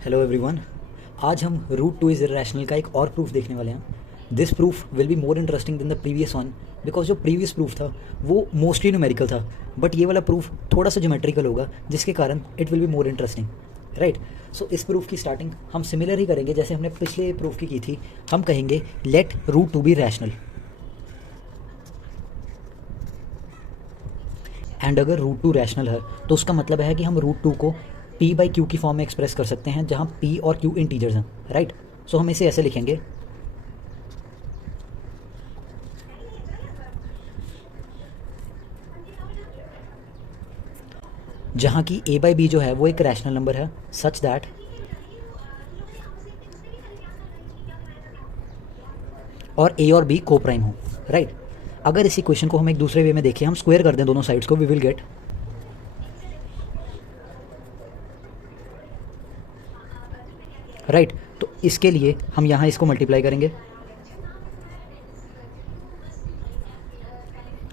Hello everyone. आज हम root two is irrational का एक और प्रूफ देखने वाले हैं। This proof will be more interesting than the previous one, because जो प्रीवियस प्रूफ था वो मोस्टली न्यूमेरिकल था, बट ये वाला प्रूफ थोड़ा सा ज्योमेट्रिकल होगा, जिसके कारण it will be more interesting, right. So इस प्रूफ की स्टार्टिंग हम सिमिलर ही करेंगे जैसे हमने पिछले प्रूफ की थी। हम कहेंगे let root two be rational, and अगर रूट टू रैशनल है तो उसका मतलब है कि हम रूट टू को p बाई क्यू की फॉर्म में एक्सप्रेस कर सकते हैं, जहाँ p और q इंटीजर्स हैं, राइट। सो हम इसे ऐसे लिखेंगे, जहाँ की a बाई बी जो है वो एक रैशनल नंबर है, सच दैट और a और b को प्राइम हो, राइट। अगर इस इक्वेशन को हम एक दूसरे वे में देखें, हम स्क्वायर कर दें दोनों साइड्स को, वी विल गेट राइट। तो इसके लिए हम यहाँ इसको मल्टीप्लाई करेंगे,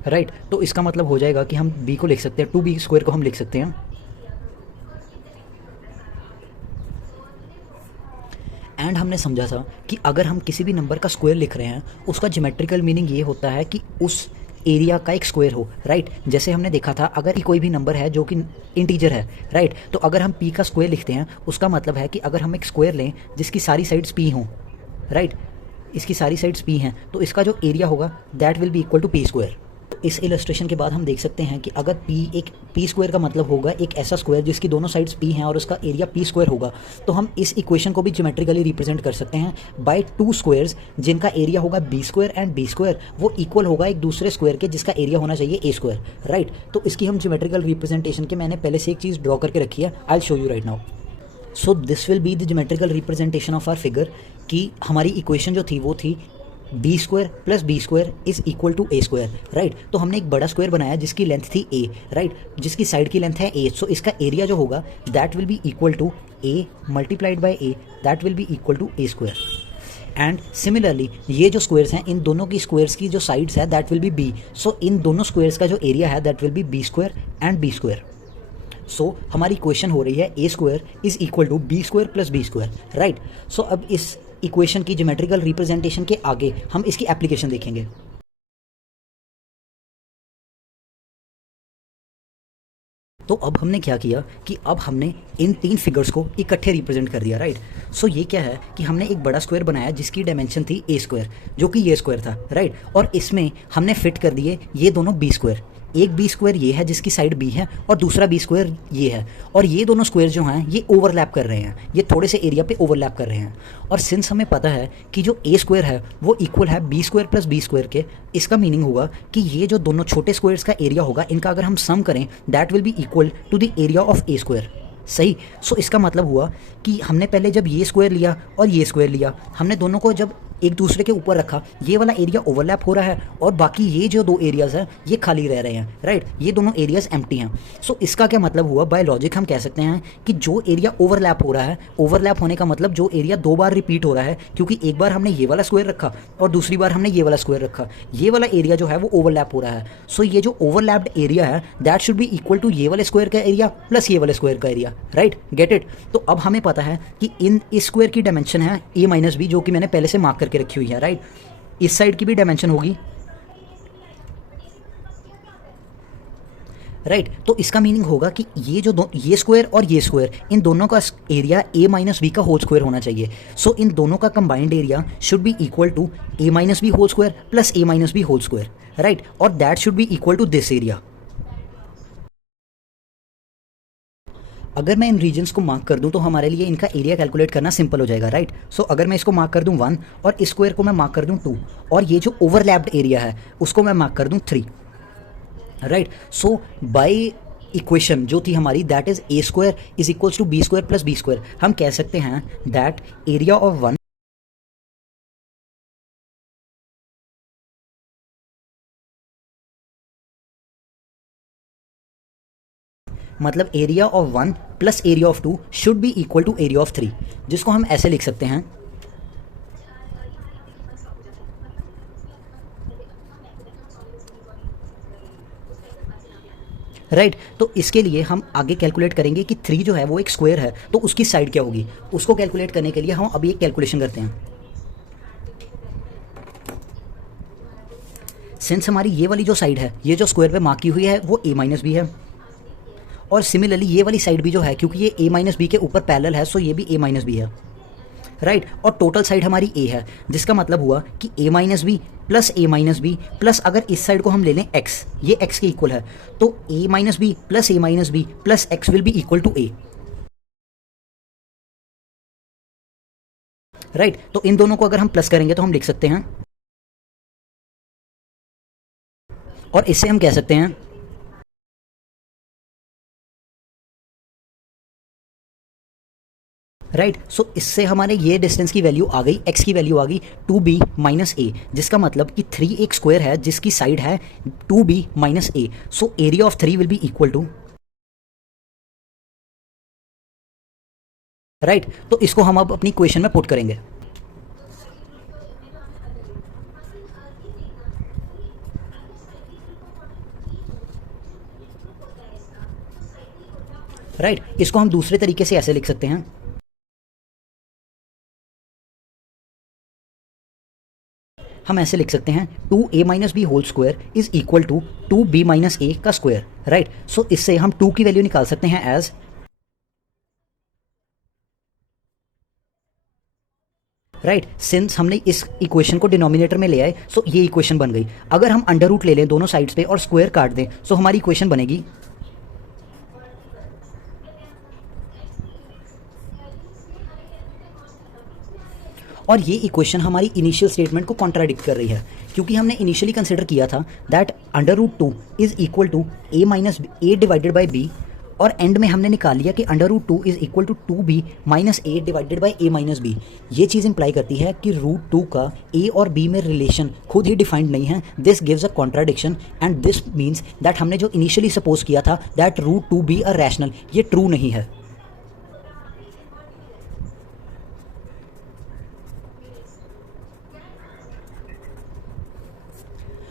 राइट। तो इसका मतलब हो जाएगा कि हम b को लिख सकते हैं, 2b स्क्वायर को हम लिख सकते हैं, एंड हमने समझा था कि अगर हम किसी भी नंबर का स्क्वायर लिख रहे हैं उसका ज्योमेट्रिकल मीनिंग ये होता है कि उस एरिया का एक स्क्वायर हो, राइट। जैसे हमने देखा था अगर कोई भी नंबर है जो कि इंटीजर है, राइट, तो अगर हम p का स्क्वायर लिखते हैं उसका मतलब है कि अगर हम एक स्क्वायर लें जिसकी सारी साइड्स p हों, राइट, इसकी सारी साइड्स p हैं, तो इसका जो एरिया होगा that will be equal to p square. इस इलस्ट्रेशन के बाद हम देख सकते हैं कि अगर p स्क्वायर का मतलब होगा एक ऐसा स्क्वायर जिसकी दोनों साइड्स p हैं और उसका एरिया p स्क्वायर होगा, तो हम इस इक्वेशन को भी ज्योमेट्रिकली रिप्रेजेंट कर सकते हैं बाय टू स्क्वायर्स जिनका एरिया होगा b square and b square, वो इक्वल होगा एक दूसरे स्क्वायर के जिसका एरिया होना चाहिए a स्क्वायर, राइट। तो इसकी हम ज्योमेट्रिकल रिप्रेजेंटेशन के मैंने पहले से एक चीज़ ड्रॉ करके रखी है, I show you right now. So this will be the geometrical representation of our figure, कि हमारी इक्वेशन जो थी वो थी b square plus B square is equal to a square, right. तो हमने एक बड़ा स्क्वायर बनाया जिसकी लेंथ थी ए, राइट, जिसकी साइड की लेंथ है ए, सो इसका एरिया जो होगा that will be equal to a multiplied by a, that will be equal to a square. And similarly ये जो स्क्वायर्स हैं इन दोनों की स्क्वायर्स की जो साइड्स है that will be B, so इन दोनों स्क्वायर्स का जो एरिया है that will be B square and B square. So हमारी इक्वेशन हो रही है A square is equal to B square plus B square, right. So अब इस इक्वेशन की ज्योमेट्रिकल रिप्रेजेंटेशन के आगे हम इसकी एप्लीकेशन देखेंगे। तो अब हमने क्या किया कि अब हमने इन तीन फिगर्स को इकट्ठे रिप्रेजेंट कर दिया, राइट। सो ये क्या है कि हमने एक बड़ा स्क्वायर बनाया जिसकी डायमेंशन थी ए स्क्वायर, जो कि ये स्क्वायर था, राइट, और इसमें हमने फिट कर दिए ये दोनों बी स्क्वायर। एक बी स्क्वायर ये है जिसकी साइड बी है और दूसरा बी स्क्वायर ये है, और ये दोनों स्क्वायर जो हैं ये ओवरलैप कर रहे हैं, ये थोड़े से एरिया पे ओवरलैप कर रहे हैं। और सिंस हमें पता है कि जो ए स्क्वायर है वो इक्वल है b square plus B square के, इसका मीनिंग होगा कि ये जो दोनों छोटे स्क्वायर्स का एरिया होगा इनका अगर हम सम करें that will be equal to the area of a square, सही। सो इसका मतलब हुआ कि हमने पहले जब ये स्क्वायर लिया और ये स्क्वायर लिया, हमने दोनों को जब एक दूसरे के ऊपर रखा, ये वाला एरिया ओवरलैप हो रहा है और बाकी ये जो दो एरियाज हैं ये खाली रह रहे हैं, राइट, ये दोनों एरियाज एम्प्टी हैं। सो इसका क्या मतलब हुआ, बाय लॉजिक हम कह सकते हैं कि जो एरिया ओवरलैप हो रहा है, ओवरलैप होने का मतलब जो एरिया दो बार रिपीट हो रहा है, क्योंकि एक बार हमने ये वाला स्क्वायर रखा और दूसरी बार हमने ये वाला स्क्वायर रखा, ये वाला एरिया जो है वो ओवरलैप हो रहा है। सो ये जो ओवरलैप्ड एरिया है that should be equal to ये वाले स्क्वायर का एरिया प्लस ये वाले स्क्वायर का एरिया, राइट, गेट इट। तो अब हमें पता है कि इस स्क्वायर की डायमेंशन है ए माइनस बी, जो कि मैंने पहले से मार्क करके रखी हुई है, राइट। इस साइड की भी डायमेंशन होगी, राइट। तो इसका मीनिंग होगा कि ये जो ये स्क्वायर और ये स्क्वायर इन दोनों का एरिया ए माइनस बी का होल स्क्वायर होना चाहिए। सो इन दोनों का combined area should be equal to A minus B whole square plus A minus B whole square, right, और that should be equal to this area. अगर मैं इन regions को मार्क कर दूं तो हमारे लिए इनका एरिया कैलकुलेट करना सिंपल हो जाएगा, राइट। सो अगर मैं इसको मार्क कर दूं 1 और इस स्क्वायर को मैं मार्क कर दूं 2 और ये जो ओवरलैप्ड एरिया है उसको मैं मार्क कर दूं 3, राइट। सो बाय इक्वेशन जो थी हमारी that is a square is equals to B square plus B square, हम कह सकते हैं दैट एरिया ऑफ 1 मतलब area of 1 plus area of 2 should be equal to area of 3, जिसको हम ऐसे लिख सकते हैं राइट तो इसके लिए हम आगे कैलकुलेट करेंगे कि 3 जो है वो एक स्क्वायर है, तो उसकी साइड क्या होगी। उसको कैलकुलेट करने के लिए हम अभी एक कैलकुलेशन करते हैं। सिंस हमारी ये वाली जो साइड है, ये जो स्क्वायर पे मार्क की हुई है, वो a माइनस बी है, और सिमिलरली ये वाली साइड भी जो है, क्योंकि ये a माइनस बी के ऊपर पैरेलल है, सो ये भी a माइनस बी है, राइट और टोटल साइड हमारी a है, जिसका मतलब हुआ कि a minus B plus a minus B plus अगर इस साइड को हम ले लें x, ये x के इक्वल है, तो a minus B plus a minus B plus x will be equal to a, right तो इन दोनों को अगर हम प्लस करेंगे तो हम लिख सकते हैं, और इससे हम कह सकते हैं राइट सो इससे हमारे ये डिस्टेंस की वैल्यू आ गई, x की वैल्यू आ गई 2b माइनस ए, जिसका मतलब कि 3 एक स्क्वायर है जिसकी साइड है 2b minus a, so area of 3 will be equal to, right तो इसको हम अब अपनी इक्वेशन में पुट करेंगे। राइट इसको हम दूसरे तरीके से ऐसे लिख सकते हैं, हम ऐसे लिख सकते हैं 2a minus B whole square is equal to 2b minus A का स्क्वायर, राइट सो इससे हम 2 की वैल्यू निकाल सकते हैं एज, राइट सिंस हमने इस इक्वेशन को डिनोमिनेटर में ले आए, सो ये इक्वेशन बन गई। अगर हम अंडर रूट ले लें दोनों साइड्स पे और स्क्वायर काट दें, सो हमारी इक्वेशन बनेगी, और ये इक्वेशन हमारी इनिशियल स्टेटमेंट को कॉन्ट्राडिक्ट कर रही है, क्योंकि हमने इनिशियली कंसिडर किया था that under root 2 is equal to a minus a divided by b, और एंड में हमने निकाल लिया कि under root 2 is equal to 2b minus a divided by a minus b. ये चीज़ इंप्लाई करती है कि रूट 2 का a और b में रिलेशन खुद ही डिफाइंड नहीं है, this gives a contradiction and this means that हमने जो इनिशियली सपोज किया था that root 2 be a rational, ये ट्रू नहीं है।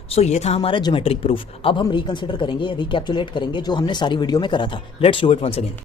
सो ये था हमारा ज्योमेट्रिक प्रूफ। अब हम रिकंसिडर करेंगे, रिकैप्चुलेट करेंगे जो हमने सारी वीडियो में करा था। Let's do it once again.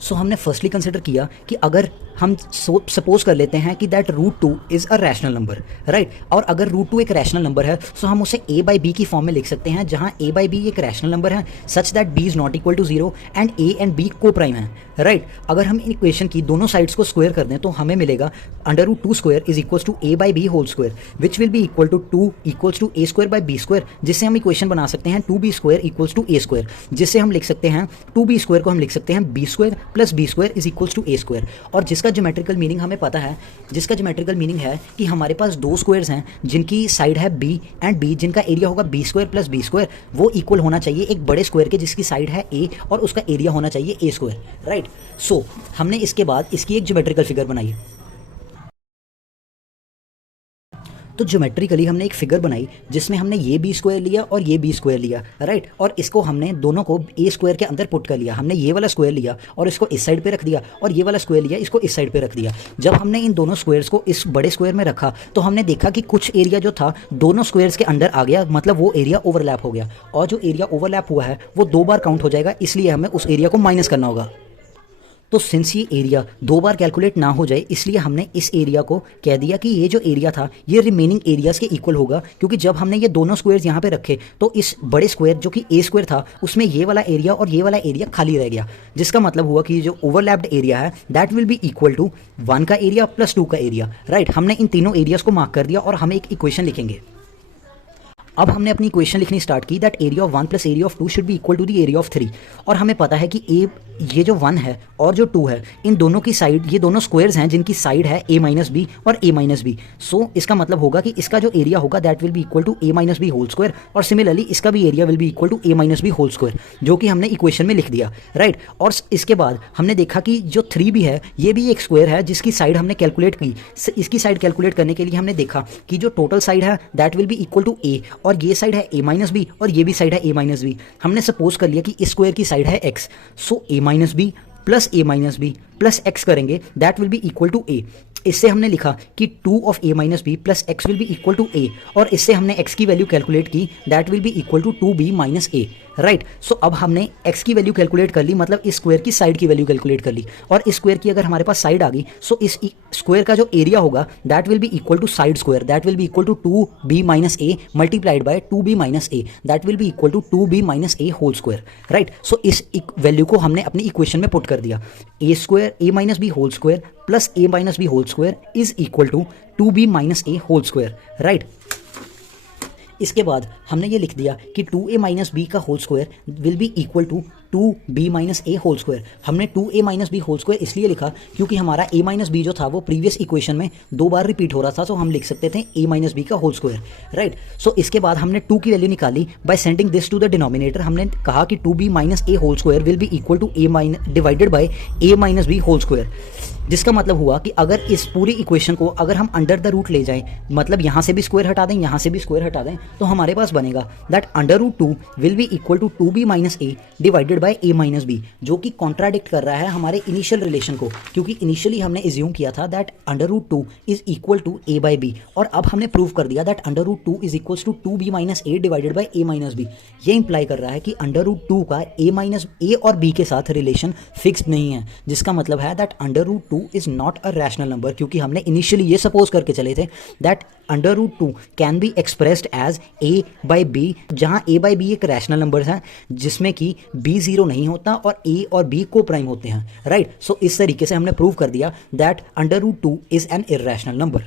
So हमने फर्स्टली कंसिडर किया कि अगर हम सपोज कर लेते हैं कि that root 2 is a rational number, right और अगर रूट 2 एक रैशनल नंबर है, सो हम उसे a बाई बी की फॉर्म में लिख सकते हैं, जहां a बाई बी एक रैशनल नंबर है such that b is not equal to 0 and a and b coprime है, राइट अगर हम इन इक्वेशन की दोनों साइड्स को स्क्वायर कर दें तो हमें मिलेगा under root 2 square is equals to a by b whole square which will be equal to 2 equals to a square by b square, जिससे हम इक्वेशन बना सकते हैं 2b square equals to a square, जिससे हम लिख सकते हैं 2b स्क्वायर को हम लिख सकते हैं b square plus b square is equals to a square, और जिसका ज्योमेट्रिकल मीनिंग हमें पता है, जिसका ज्योमेट्रिकल मीनिंग है कि हमारे पास दो स्क्वायर्स हैं जिनकी साइड है b एंड b, जिनका एरिया होगा b square plus b square, वो इक्वल होना चाहिए एक बड़े स्क्वायर के जिसकी साइड है a और उसका एरिया होना चाहिए a स्क्वायर, राइट सो हमने इसके बाद इसकी एक ज्योमेट्रिकल फिगर बनाई। तो ज्योमेट्रिकली हमने एक फिगर बनाई जिसमें हमने ये बी स्क्वायर लिया और ये बी स्क्वायर लिया, राइट और इसको हमने दोनों को ए स्क्वायर के अंदर पुट कर लिया। हमने ये वाला स्क्वायर लिया और इसको इस साइड पे रख दिया, और ये वाला स्क्वायर लिया इसको इस साइड पे रख दिया। जब हमने इन दोनों स्क्वायर्स को इस बड़े स्क्वायर में रखा तो हमने देखा कि कुछ एरिया जो था दोनों स्क्वायर्स के अंदर आ गया, मतलब वो एरिया ओवरलैप हो गया, और जो एरिया ओवरलैप हुआ है वो 2 बार काउंट हो जाएगा, इसलिए हमें उस एरिया को माइनस करना होगा। तो सिंस ये एरिया 2 बार कैलकुलेट ना हो जाए, इसलिए हमने इस एरिया को कह दिया कि ये जो एरिया था ये रिमेनिंग एरियाज के इक्वल होगा, क्योंकि जब हमने ये दोनों स्क्वायर्स यहाँ पे रखे तो इस बड़े स्क्वायर जो कि ए स्क्वायर था उसमें ये वाला एरिया और ये वाला एरिया खाली रह गया, जिसका मतलब हुआ कि जो ओवरलैप्ड एरिया है that will be equal to 1 का एरिया प्लस 2 का एरिया, राइट हमने इन तीनों एरियाज को मार्क कर दिया और हम एक इक्वेशन लिखेंगे। अब हमने अपनी इक्वेशन लिखनी स्टार्ट की that area of 1 plus area of 2 should be equal to the area of 3, और हमें पता है कि ये जो 1 है और जो 2 है इन दोनों की साइड, ये दोनों स्क्वायर्स हैं जिनकी साइड है a माइनस बी और a माइनस बी, सो इसका मतलब होगा कि इसका जो एरिया होगा that will be equal to a minus B whole square, और सिमिलरली इसका भी area will be equal to a minus B whole square, जो कि हमने इक्वेशन में लिख दिया, राइट और इसके बाद हमने देखा कि जो 3 भी है ये भी एक स्क्वायर है जिसकी साइड हमने कैलकुलेट की। इसकी साइड कैलकुलेट करने के लिए हमने देखा कि जो टोटल साइड है that will be equal to a, और ये साइड है a माइनस बी और ये भी साइड है a माइनस बी। हमने सपोज कर लिया कि इस स्क्वायर की साइड है x, so a minus B plus a minus B plus X करेंगे that will be equal to a। इससे हमने लिखा कि 2 of a minus B plus X will be equal to a, और इससे हमने x की वैल्यू कैलकुलेट की, that will be equal to 2b minus a, right. So अब हमने x की वैल्यू कैलकुलेट कर ली, मतलब इस स्क्वायर की साइड की वैल्यू कैलकुलेट कर ली, और इस स्क्वायर की अगर हमारे पास साइड आ गई, सो इस स्क्वायर का जो एरिया होगा that will be equal to side square, that will be equal to 2b minus a multiplied by 2b minus a, that will be equal to 2b minus a whole square, right. So इस value को हमने अपनी equation में put कर दिया, a square a minus B whole square plus a minus B whole square is equal to 2b minus a whole square, right. इसके बाद हमने ये लिख दिया कि 2a माइनस बी का whole square will be equal to 2b minus a whole square. हमने 2a minus B whole square इसलिए लिखा क्योंकि हमारा a माइनस बी जो था वो प्रीवियस इक्वेशन में 2 बार रिपीट हो रहा था, तो हम लिख सकते थे a माइनस बी का होल स्क्वायर, राइट। सो इसके बाद हमने 2 की वैल्यू निकाली by sending this to the denominator. हमने कहा कि 2b minus a whole square will be equal to a minus divided by a minus B whole square, जिसका मतलब हुआ कि अगर इस पूरी इक्वेशन को अगर हम अंडर द रूट ले जाएं, मतलब यहाँ से भी स्क्वायर हटा दें, यहाँ से भी स्क्वायर हटा दें, तो हमारे पास बनेगा that under root 2 will be equal to 2b minus a divided by a minus b, जो कि कॉन्ट्राडिक्ट कर रहा है हमारे इनिशियल रिलेशन को, क्योंकि इनिशियली हमने एज्यूम किया था that under root 2 is equal to a by b, और अब हमने प्रूव कर दिया that under root 2 is equal to 2b minus a divided by a minus b. ये इंप्लाई कर रहा है कि अंडर रूट 2 का a और b के साथ रिलेशन फिक्स्ड नहीं है, जिसका मतलब है that under root 2 is not a rational number, क्योंकि हमने इनिशियली ये सपोज करके चले थे that under root 2 can be expressed as a by b, जहाँ a बाई बी एक रैशनल नंबर है जिसमें कि b जीरो नहीं होता और a और b को प्राइम होते हैं, राइट। सो इस तरीके से हमने प्रूव कर दिया that under root 2 is an irrational number.